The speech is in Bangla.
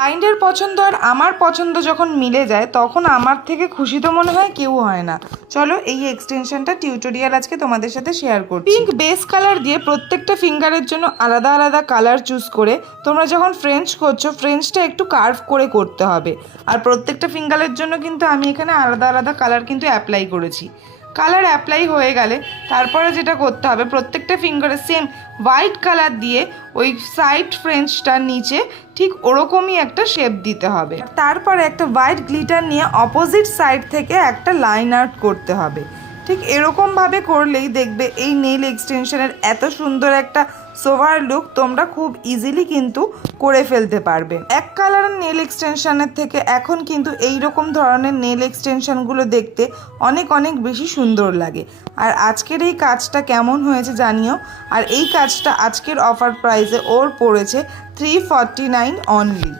ক্লায়েন্টের পছন্দ আর আমার পছন্দ যখন মিলে যায় তখন আমার থেকে খুশি তো মনে হয় কেউ হয় না। চলো এই এক্সটেনশনটা টিউটোরিয়াল আজকে তোমাদের সাথে শেয়ার করছি। পিঙ্ক বেস কালার দিয়ে প্রত্যেকটা ফিঙ্গারের জন্য আলাদা আলাদা কালার চুজ করে তোমরা যখন ফ্রেঞ্চ করছো ফ্রেঞ্চটা একটু কার্ভ করে করতে হবে। আর প্রত্যেকটা ফিঙ্গারের জন্য কিন্তু আমি এখানে আলাদা আলাদা কালার কিন্তু অ্যাপ্লাই করেছি। কালার অ্যাপ্লাই হয়ে গেলে তারপরে যেটা করতে হবে, প্রত্যেকটা ফিঙ্গারে সেম হোয়াইট কালার দিয়ে ওই সাইড ফ্রেঞ্চটার নিচে ঠিক ওরকমই একটা শেপ দিতে হবে। তারপরে একটা হোয়াইট গ্লিটার নিয়ে অপোজিট সাইড থেকে একটা লাইন আর্ট করতে হবে। ঠিক এরকমভাবে করলেই দেখবে এই নেল এক্সটেনশনের এত সুন্দর একটা সোভার লুক তোমরা খুব ইজিলি কিন্তু করে ফেলতে পারবে। এক কালারের নেল এক্সটেনশনের থেকে এখন কিন্তু এই রকম ধরনের নেল এক্সটেনশনগুলো দেখতে অনেক অনেক বেশি সুন্দর লাগে। আর আজকের এই কাজটা কেমন হয়েছে জানিও। আর এই কাজটা আজকের অফার প্রাইসে ওর পড়েছে 349 অনলি।